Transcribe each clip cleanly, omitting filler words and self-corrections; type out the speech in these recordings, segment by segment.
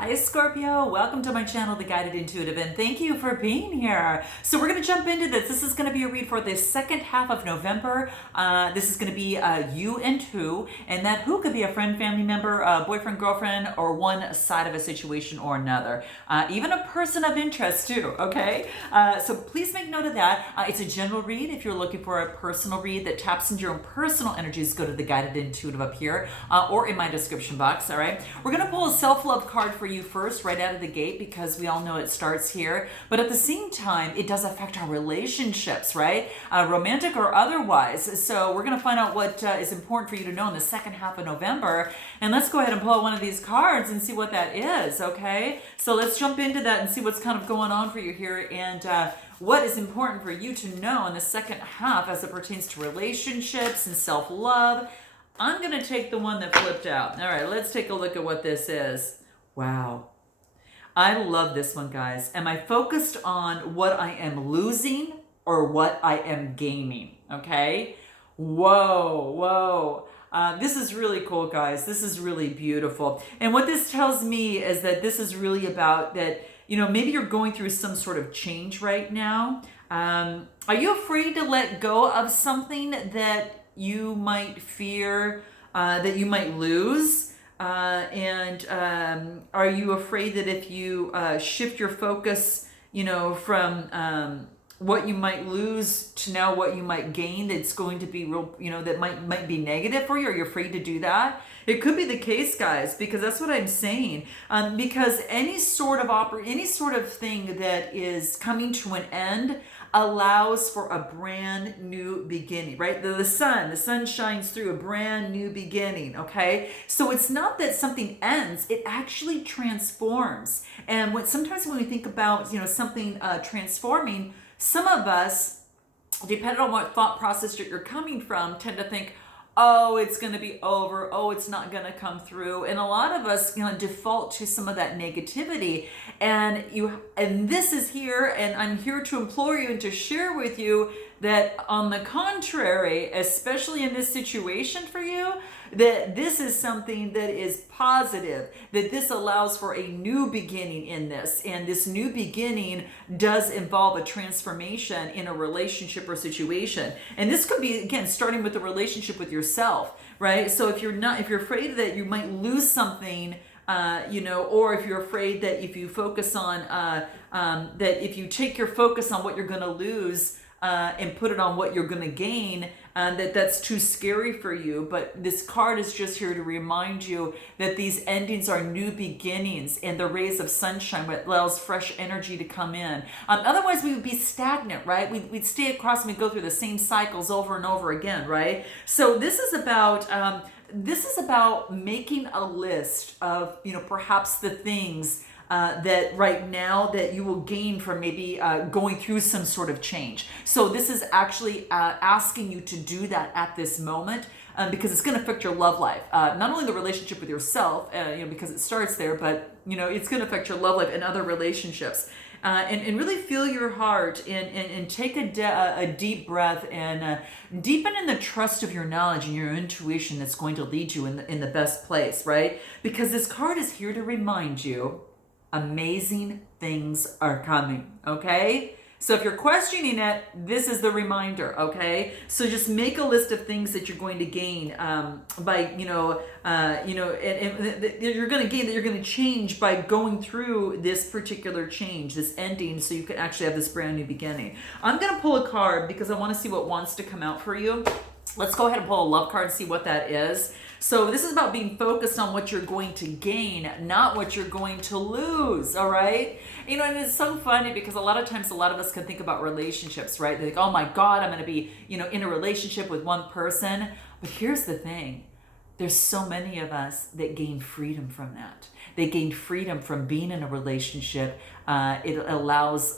Hi Scorpio, welcome to my channel, The Guided Intuitive, and thank you for being here. So we're going to jump into this. This is going to be a read for the second half of November. This is going to be you and who, and that who could be a friend, family member, boyfriend, girlfriend, or one side of a situation or another. Even a person of interest too, okay? So please make note of that. It's a general read. If you're looking for a personal read that taps into your own personal energies, go to The Guided Intuitive up here or in my description box, all right? We're going to pull a self-love card for you first right out of the gate because we all know it starts here, but at the same time it does affect our relationships, right? Romantic or otherwise. So we're going to find out what is important for you to know in the second half of November, and let's go ahead and pull out one of these cards and see what that is. Okay, so let's jump into that and see what's kind of going on for you here, and what is important for you to know in the second half as it pertains to relationships and self-love. I'm going to take the one that flipped out. All right, let's take a look at what this is. Wow. I love this one, guys. Am I focused on what I am losing or what I am gaining? Okay. Whoa, whoa. This is really cool, guys. This is really beautiful. And what this tells me is that this is really about that, you know, maybe you're going through some sort of change right now. Are you afraid to let go of something that you might fear that you might lose? And are you afraid that if you shift your focus, you know, from what you might lose to now what you might gain, that's going to be real, you know, that might be negative for you? Are you afraid to do that? It could be the case, guys, because that's what I'm saying. Because any sort of thing that is coming to an end allows for a brand new beginning, right? The sun shines through a brand new beginning, okay? So it's not that something ends, it actually transforms. And sometimes when we think about, you know, something transforming, some of us, depending on what thought process you're coming from, tend to think, oh, it's going to be over. Oh, it's not going to come through. And a lot of us, you know, default to some of that negativity. And this is here, and I'm here to implore you and to share with you that on the contrary, especially in this situation for you, that this is something that is positive, that this allows for a new beginning in this. And this new beginning does involve a transformation in a relationship or situation. And this could be, again, starting with the relationship with yourself, right? So if you're afraid that you might lose something, you know, or if you're afraid that if you focus on, that if you take your focus on what you're going to lose, and put it on what you're going to gain, that's too scary for you. But this card is just here to remind you that these endings are new beginnings, and the rays of sunshine allows fresh energy to come in. Otherwise, we would be stagnant, right? We'd stay across and we'd go through the same cycles over and over again, right? So this is about making a list of, you know, perhaps the things that right now that you will gain from maybe going through some sort of change. So this is actually asking you to do that at this moment, because it's going to affect your love life. Not only the relationship with yourself, you know, because it starts there, but, you know, it's going to affect your love life and other relationships. And really feel your heart and take a deep breath and deepen in the trust of your knowledge and your intuition that's going to lead you in the best place, right? Because this card is here to remind you amazing things are coming, okay? So if you're questioning it, this is the reminder, okay? So just make a list of things that you're going to gain by, and you're going to gain, that you're going to change by going through this particular change, this ending, so you can actually have this brand new beginning. I'm going to pull a card because I want to see what wants to come out for you. Let's go ahead and pull a love card and see what that is. So this is about being focused on what you're going to gain, not what you're going to lose, all right? You know, and it's so funny because a lot of times a lot of us can think about relationships, right? They're like, oh my God, I'm going to be, you know, in a relationship with one person. But here's the thing. There's so many of us that gain freedom from that. They gain freedom from being in a relationship. It allows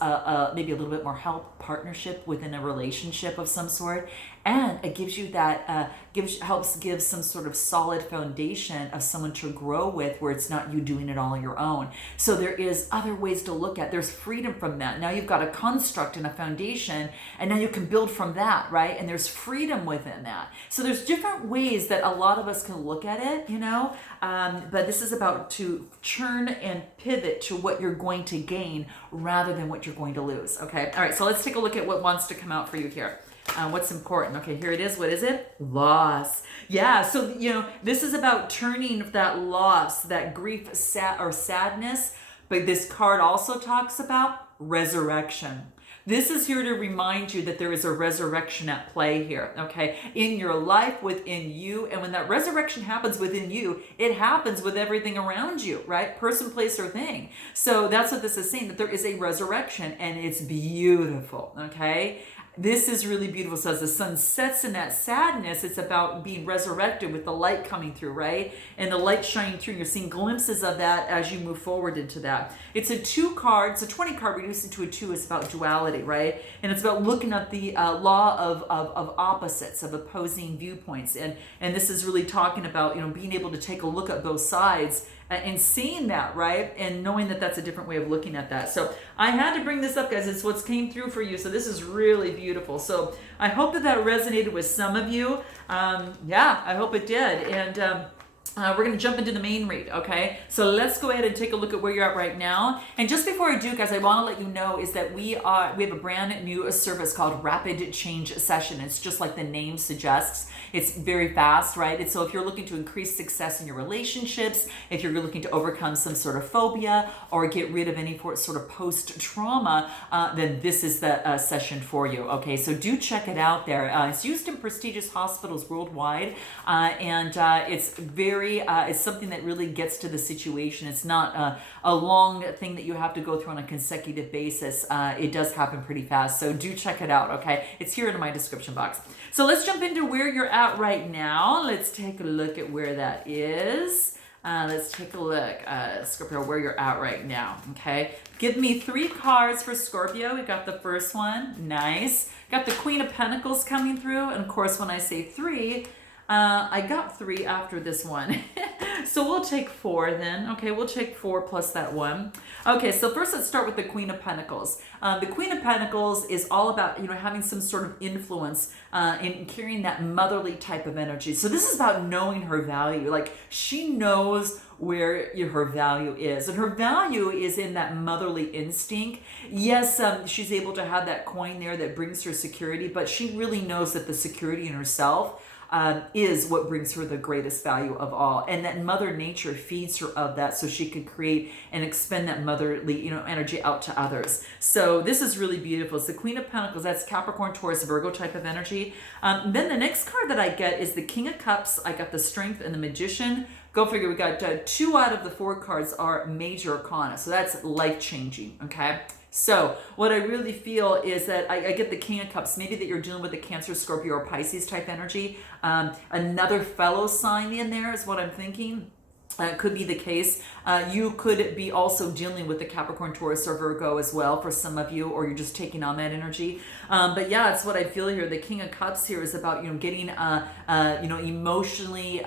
maybe a little bit more help, partnership within a relationship of some sort. And it gives you that, helps give some sort of solid foundation of someone to grow with, where it's not you doing it all on your own. So there is other ways to look at. There's freedom from that. Now you've got a construct and a foundation, and now you can build from that, right? And there's freedom within that. So there's different ways that a lot of us can look at it, you know. But this is about to turn and pivot to what you're going to gain rather than what you're going to lose. Okay. All right. So let's take a look at what wants to come out for you here. What's important? Okay, here it is. What is it? Loss. Yeah, so, this is about turning that loss, that grief or sadness. But this card also talks about resurrection. This is here to remind you that there is a resurrection at play here, okay? In your life, within you. And when that resurrection happens within you, it happens with everything around you, right? Person, place, or thing. So that's what this is saying, that there is a resurrection, and it's beautiful, okay? This is really beautiful. So as the sun sets in that sadness, it's about being resurrected with the light coming through, right? And the light shining through. You're seeing glimpses of that as you move forward into that. It's a 2 card. It's a 20 card reduced into a 2. It's about duality, right? And it's about looking at the law of opposites, of opposing viewpoints. And this is really talking about, being able to take a look at both sides and seeing that, right? And knowing that that's a different way of looking at that. So I had to bring this up, guys. It's what's came through for you. So this is really beautiful. So I hope that resonated with some of you. Yeah, I hope it did. And we're going to jump into the main read, okay? So let's go ahead and take a look at where you're at right now. And just before I do, guys, I want to let you know is that we have a brand new service called Rapid Change Session. It's just like the name suggests. It's very fast, right? And so if you're looking to increase success in your relationships, if you're looking to overcome some sort of phobia or get rid of any sort of post-trauma, then this is the session for you, okay? So do check it out there. It's used in prestigious hospitals worldwide, and it's it's something that really gets to the situation. It's not a long thing that you have to go through on a consecutive basis. It does happen pretty fast, so do check it out, okay? It's here in my description box. So let's jump into where you're at right now. Let's take a look at where that is. Let's take a look, Scorpio, where you're at right now, okay? Give me 3 cards for Scorpio. We got the first one, nice. Got the Queen of Pentacles coming through, and of course, when I say 3, I got 3 after this one. So we'll take 4 then. Okay, we'll take 4 plus that 1. Okay, so first let's start with the Queen of Pentacles. The Queen of Pentacles is all about, having some sort of influence in carrying that motherly type of energy. So this is about knowing her value. Like, she knows where her value is. And her value is in that motherly instinct. Yes, she's able to have that coin there that brings her security, but she really knows that the security in herself is what brings her the greatest value of all. And that Mother Nature feeds her of that so she could create and expend that motherly, energy out to others. So this is really beautiful. It's the Queen of Pentacles. That's Capricorn, Taurus, Virgo type of energy. Then the next card that I get is the King of Cups. I got the Strength and the Magician. Go figure, we got 2 out of the 4 cards are major arcana. So that's life-changing, okay? So what I really feel is that I get the King of Cups, maybe that you're dealing with a Cancer, Scorpio, or Pisces type energy. Another fellow sign in there is what I'm thinking. Could be the case. You could be also dealing with the Capricorn, Taurus, or Virgo as well for some of you, or you're just taking on that energy. But yeah, it's what I feel here. The King of Cups here is about, getting, emotionally,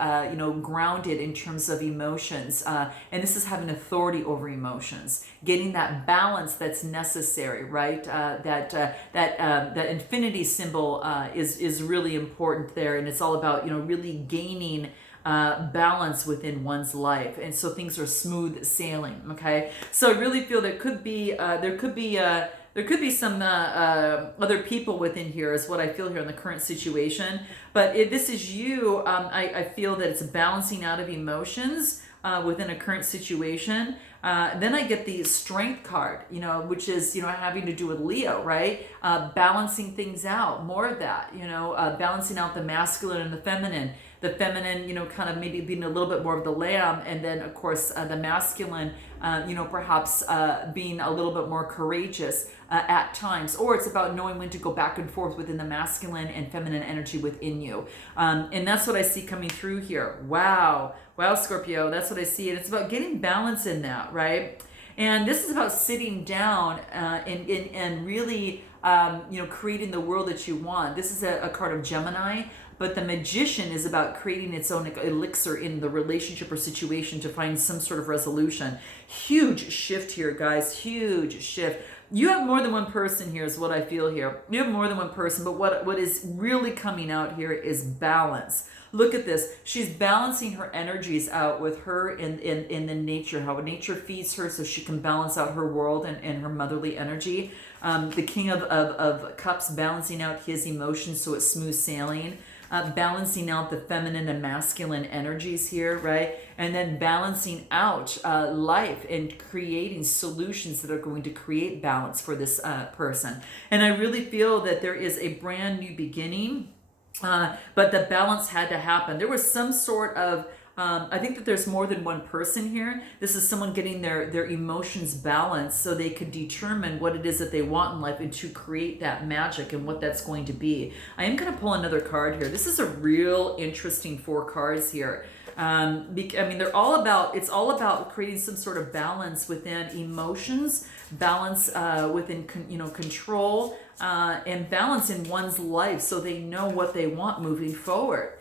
grounded in terms of emotions. And this is having authority over emotions, getting that balance that's necessary, right? That infinity symbol is really important there. And it's all about, really gaining balance within one's life, and so things are smooth sailing. Okay, so I really feel there could be some other people within here, is what I feel here in the current situation. But if this is you, I feel that it's balancing out of emotions within a current situation. Then I get the Strength card, which is, having to do with Leo, right? Balancing things out, more of that, balancing out the masculine and the feminine. The feminine, kind of maybe being a little bit more of the lamb, and then of course the masculine, perhaps being a little bit more courageous at times. Or it's about knowing when to go back and forth within the masculine and feminine energy within you. And that's what I see coming through here. Wow, Scorpio, that's what I see. And it's about getting balance in that, right? And this is about sitting down and really, creating the world that you want. This is a card of Gemini. But the Magician is about creating its own elixir in the relationship or situation to find some sort of resolution. Huge shift here, guys. Huge shift. you have more than one person here is what I feel here. You have more than one person, but what is really coming out here is balance. Look at this. She's balancing her energies out with her in the nature, how nature feeds her so she can balance out her world and her motherly energy. The King of Cups balancing out his emotions so it's smooth sailing. Balancing out the feminine and masculine energies here, right? And then balancing out life and creating solutions that are going to create balance for this person. And I really feel that there is a brand new beginning, but the balance had to happen. There was some sort of I think that there's more than one person here. This is someone getting their emotions balanced so they could determine what it is that they want in life and to create that magic and what that's going to be. I am going to pull another card here. This is a real interesting 4 cards here. I mean, it's all about creating some sort of balance within emotions, balance within control, and balance in one's life so they know what they want moving forward.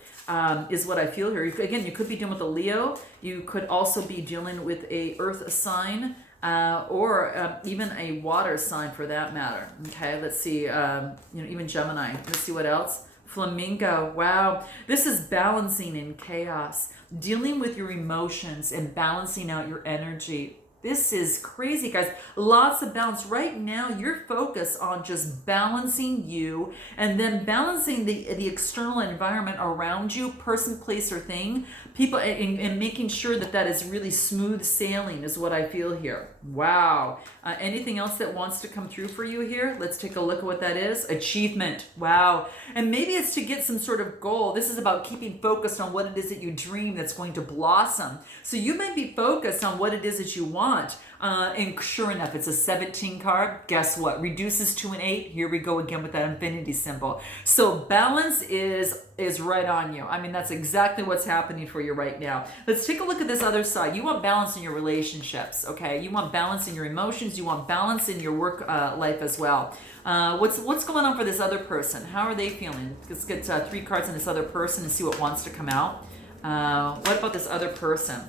Is what I feel here. Again, you could be dealing with a Leo. You could also be dealing with a earth sign or even a water sign for that matter. Okay, let's see. Even Gemini. Let's see what else. Flamingo. Wow. This is balancing in chaos. Dealing with your emotions and balancing out your energy. This is crazy, guys. Lots of balance. Right now, you're focused on just balancing you and then balancing the external environment around you, person, place, or thing. People, and making sure that is really smooth sailing is what I feel here. Wow. Anything else that wants to come through for you here? Let's take a look at what that is. Achievement. Wow. And maybe it's to get some sort of goal. This is about keeping focused on what it is that you dream that's going to blossom. So you may be focused on what it is that you want. And sure enough, it's a 17 card. Guess what? Reduces to an 8. Here we go again with that infinity symbol. So balance is right on you. I mean, that's exactly what's happening for you right now. Let's take a look at this other side. You want balance in your relationships, okay? You want balance in your emotions. You want balance in your work life as well. What's going on for this other person? How are they feeling? Let's get 3 cards on this other person and see what wants to come out. What about this other person?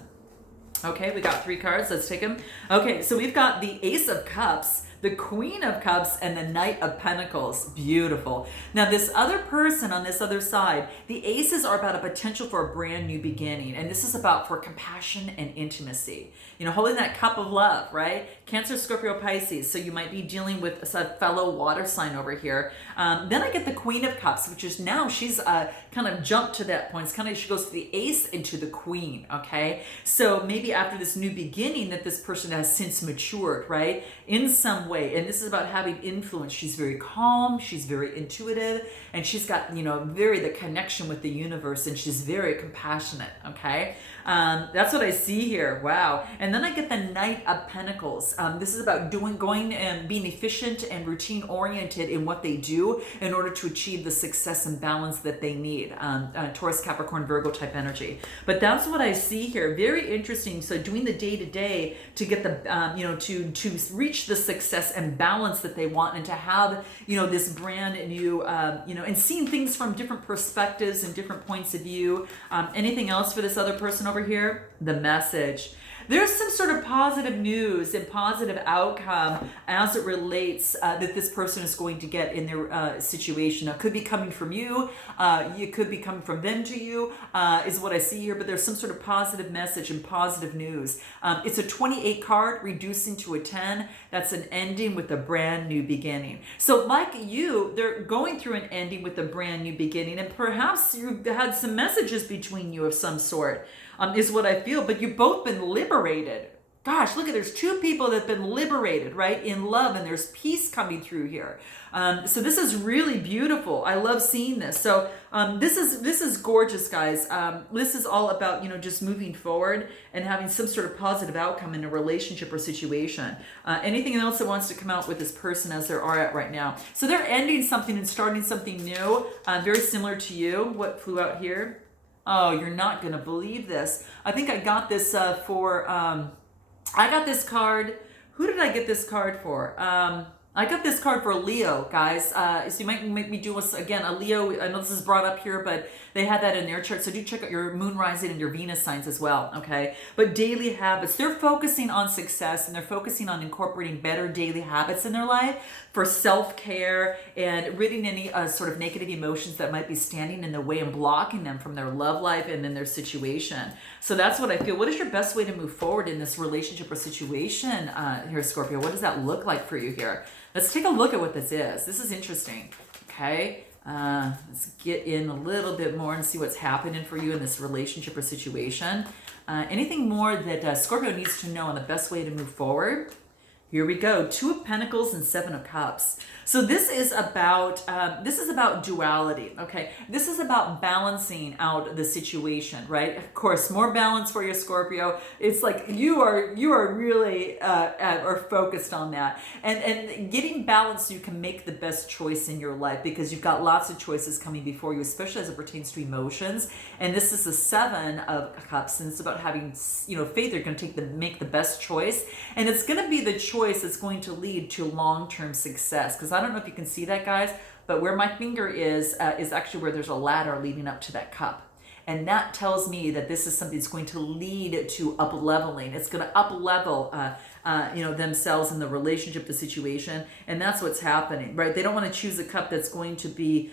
Okay, we got 3 cards. Let's take them. Okay, so we've got the Ace of Cups, the Queen of Cups, and the Knight of Pentacles. Beautiful. Now, this other person on this other side, the aces are about a potential for a brand new beginning. And this is about for compassion and intimacy. Holding that cup of love, right? Cancer, Scorpio, Pisces. So you might be dealing with a fellow water sign over here. Then I get the Queen of Cups, which is now she's kind of jumped to that point. It's kind of, she goes to the ace into the queen, okay? So maybe after this new beginning that this person has since matured, right? In some way. And this is about having influence. She's very calm. She's very intuitive. And she's got, the connection with the universe. And she's very compassionate, okay? That's what I see here. Wow. And then I get the Knight of Pentacles. This is about going and being efficient and routine oriented in what they do in order to achieve the success and balance that they need. Taurus, Capricorn, Virgo type energy. But that's what I see here. Very interesting. So doing the day to day to get the, to reach the success and balance that they want and to have, this brand new, and seeing things from different perspectives and different points of view. Anything else for this other person over here? The message. There's some sort of positive news and positive outcome as it relates that this person is going to get in their situation. It could be coming from you. It could be coming from them to you, is what I see here. But there's some sort of positive message and positive news. It's a 28 card, reducing to a 10. That's an ending with a brand new beginning. So like you, they're going through an ending with a brand new beginning. And perhaps you've had some messages between you of some sort. Is what I feel, but you've both been liberated. Gosh, look at, there's 2 people that have been liberated, right, in love, and there's peace coming through here. So this is really beautiful. I love seeing this. So this is gorgeous, guys. This is all about, just moving forward and having some sort of positive outcome in a relationship or situation. Anything else that wants to come out with this person as they are at right now? So they're ending something and starting something new, very similar to you. What flew out here? Oh, you're not going to believe this. I think I got this I got this card. Who did I get this card for? I got this card for a Leo, guys. So you might make me do this again. A Leo, I know this is brought up here, but they had that in their chart. So do check out your moon rising and your Venus signs as well, okay? But daily habits, they're focusing on success and they're focusing on incorporating better daily habits in their life for self-care and ridding any sort of negative emotions that might be standing in the way and blocking them from their love life and in their situation. So that's what I feel. What is your best way to move forward in this relationship or situation here, Scorpio? What does that look like for you here? Let's take a look at what this is. This is interesting, okay? Let's get in a little bit more and see what's happening for you in this relationship or situation. Anything more that Scorpio needs to know on the best way to move forward? Here we go. 2 of Pentacles and 7 of Cups. So this is about duality. Okay, this is about balancing out the situation, right? Of course, more balance for your Scorpio. It's like you are really are focused on that, and getting balance so you can make the best choice in your life, because you've got lots of choices coming before you, especially as it pertains to emotions. And this is the 7 of Cups, and it's about having faith. You're going to make the best choice, and it's going to be the choice that's going to lead to long-term success. Because I don't know if you can see that, guys, but where my finger is actually where there's a ladder leading up to that cup. And that tells me that this is something that's going to lead to up leveling. It's going to up level themselves in the relationship, the situation. And that's what's happening, right? They don't want to choose a cup that's going to be,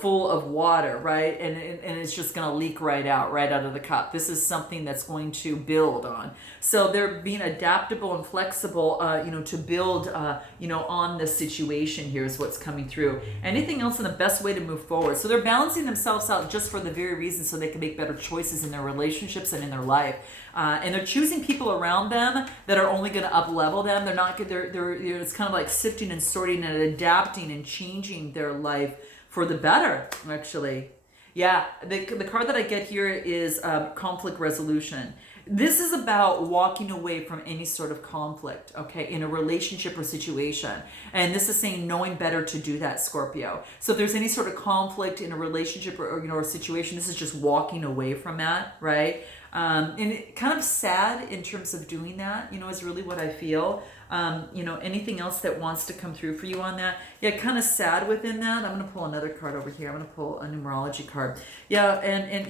full of water, right? And it's just going to leak right out of the cup. This is something that's going to build on. So they're being adaptable and flexible, to build, on the situation here is what's coming through. Anything else in the best way to move forward? So they're balancing themselves out just for the very reason so they can make better choices in their relationships and in their life. And they're choosing people around them that are only going to up level them. They're not. It's kind of like sifting and sorting and adapting and changing their life for the better. Actually, yeah. The card that I get here is conflict resolution. This is about walking away from any sort of conflict, okay, in a relationship or situation. And this is saying knowing better to do that, Scorpio. So if there's any sort of conflict in a relationship or a situation, this is just walking away from that, right? And it kind of sad in terms of doing that, is really what I feel. Anything else that wants to come through for you on that? Yeah, kind of sad within that. I'm going to pull another card over here. I'm going to pull a numerology card. Yeah, and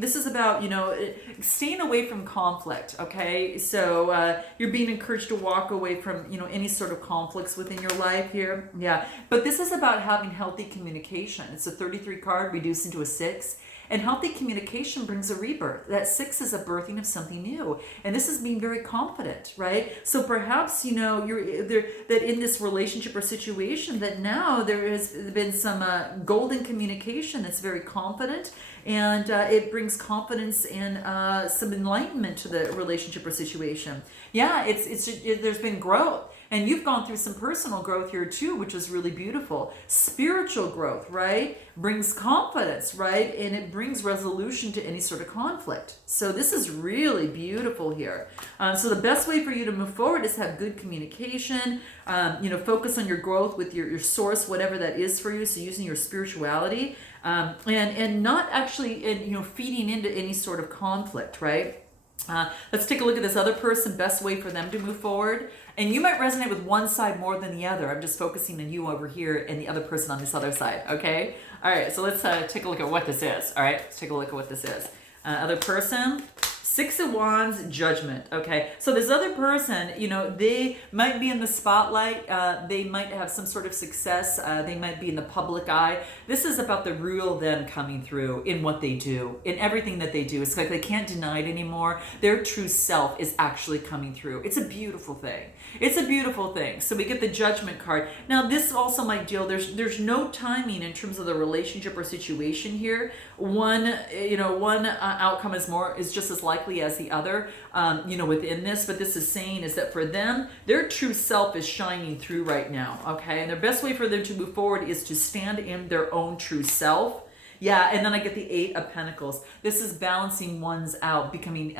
this is about, staying away from conflict, okay? So you're being encouraged to walk away from, any sort of conflicts within your life here. Yeah, but this is about having healthy communication. It's a 33 card reduced into a 6. And healthy communication brings a rebirth. That 6 is a birthing of something new. And this is being very confident, right? So perhaps, you're there, that in this relationship or situation that now there has been some golden communication that's very confident. And it brings confidence and some enlightenment to the relationship or situation. Yeah, there's been growth. And you've gone through some personal growth here too, which is really beautiful. Spiritual growth, right? Brings confidence, right? And it brings resolution to any sort of conflict. So this is really beautiful here. So the best way for you to move forward is have good communication, focus on your growth with your source, whatever that is for you. So using your spirituality and not actually, feeding into any sort of conflict, right? Let's take a look at this other person, best way for them to move forward. And you might resonate with one side more than the other. I'm just focusing on you over here and the other person on this other side, okay? All right, so let's take a look at what this is, all right? Let's take a look at what this is. Other person, 6 of Wands, Judgment, okay? So this other person, they might be in the spotlight. They might have some sort of success. They might be in the public eye. This is about the real them coming through in what they do, in everything that they do. It's like they can't deny it anymore. Their true self is actually coming through. It's a beautiful thing. It's a beautiful thing. So we get the Judgment card. Now this also might deal, there's no timing in terms of the relationship or situation here. One outcome is just as likely as the other, within this. But this is saying is that for them, their true self is shining through right now, okay? And the best way for them to move forward is to stand in their own true self. Yeah, and then I get the 8 of Pentacles. This is balancing ones out, becoming,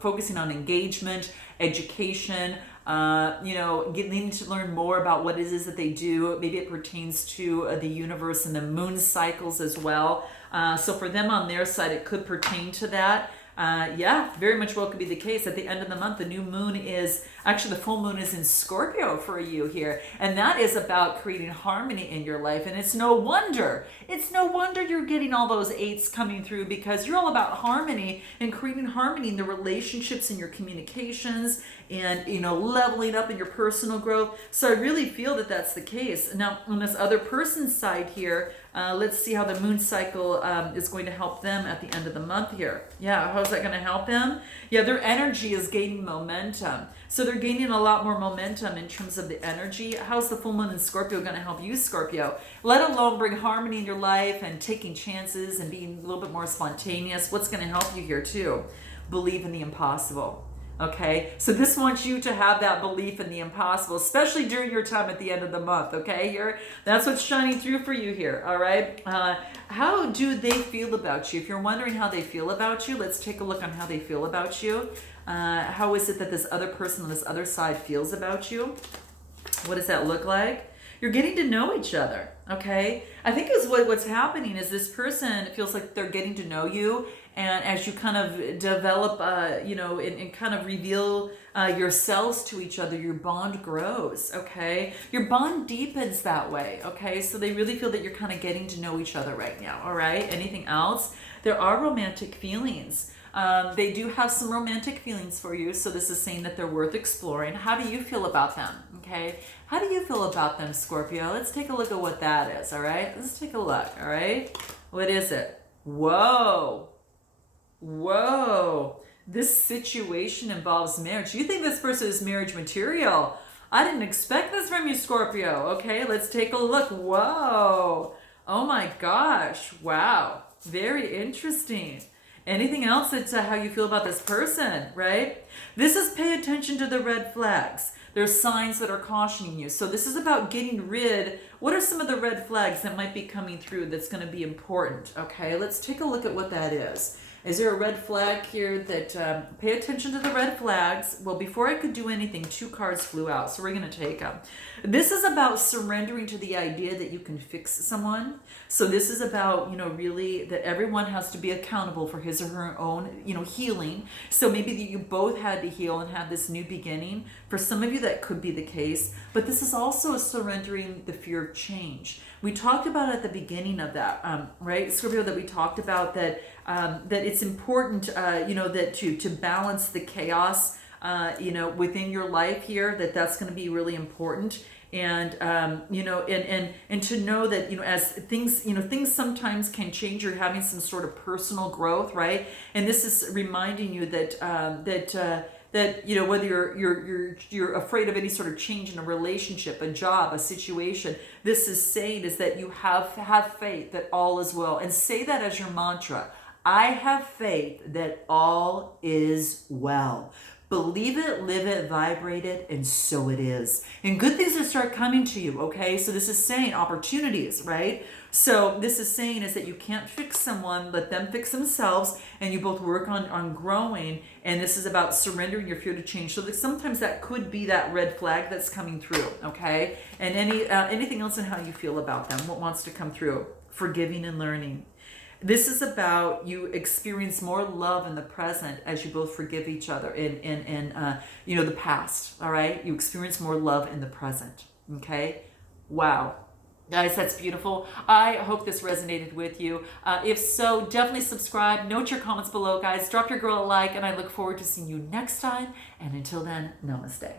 focusing on engagement, education, needing to learn more about what it is that they do. Maybe it pertains to the universe and the moon cycles as well. So for them on their side, it could pertain to that. Yeah, very much well could be the case. At the end of the month, the new moon is, actually the full moon is in Scorpio for you here. And that is about creating harmony in your life. And it's no wonder you're getting all those eights coming through, because you're all about harmony and creating harmony in the relationships and your communications, and, you know, leveling up in your personal growth. So I really feel that that's the case. Now, on this other person's side here, let's see how the moon cycle is going to help them at the end of the month here. Yeah, how's that going to help them? Yeah, their energy is gaining momentum. So they're gaining a lot more momentum in terms of the energy. How's the full moon in Scorpio going to help you, Scorpio? Let alone bring harmony in your life and taking chances and being a little bit more spontaneous. What's going to help you here too? Believe in the impossible. Okay, so this wants you to have that belief in the impossible, especially during your time at the end of the month. Okay, that's what's shining through for you here. All right, how do they feel about you? If you're wondering how they feel about you, let's take a look on how they feel about you. How is it that this other person on this other side feels about you? What does that look like? You're getting to know each other. Okay, I think is what's happening is this person feels like they're getting to know you. And as you kind of develop, you know, and kind of reveal yourselves to each other, your bond grows, okay? Your bond deepens that way, okay? So they really feel that you're kind of getting to know each other right now, all right? Anything else? There are romantic feelings. They do have some romantic feelings for you, so this is saying that they're worth exploring. How do you feel about them, okay? How do you feel about them, Scorpio? Let's take a look at what that is, all right? Let's take a look, all right? What is it? Whoa. Whoa, this situation involves marriage. You think this person is marriage material? I didn't expect this from you, Scorpio. Okay, let's take a look. Whoa, oh my gosh, wow, very interesting. Anything else that's how you feel about this person, right? This is pay attention to the red flags. There's signs that are cautioning you. So this is about getting rid. What are some of the red flags that might be coming through that's going to be important? Okay, let's take a look at what that is. Is there a red flag here that, pay attention to the red flags? Well, before I could do anything, 2 cards flew out, so we're going to take them. This is about surrendering to the idea that you can fix someone. So this is about, you know, really that everyone has to be accountable for his or her own, you know, healing. So maybe you both had to heal and have this new beginning. For some of you, that could be the case. But this is also surrendering the fear of change. We talked about at the beginning of that, right, Scorpio, that we talked about that that it's important, you know, that to balance the chaos, you know, within your life here, that's going to be really important. And you know, and to know that, you know, as things, you know, things sometimes can change. You're having some sort of personal growth, right? And this is reminding you that that, you know, whether you're afraid of any sort of change in a relationship, a job, a situation, this is saying is that you have faith that all is well, and say that as your mantra. I have faith that all is well. Believe it, live it, vibrate it, and so it is. And good things will start coming to you, okay? So this is saying opportunities, right? So this is saying is that you can't fix someone, let them fix themselves, and you both work on growing. And this is about surrendering your fear to change. So that sometimes that could be that red flag that's coming through, okay? And anything else in how you feel about them, what wants to come through? Forgiving and learning. This is about you experience more love in the present as you both forgive each other in you know, the past, all right? You experience more love in the present, okay? Wow. Guys, that's beautiful. I hope this resonated with you. If so, definitely subscribe. Note your comments below, guys. Drop your girl a like, and I look forward to seeing you next time. And until then, namaste.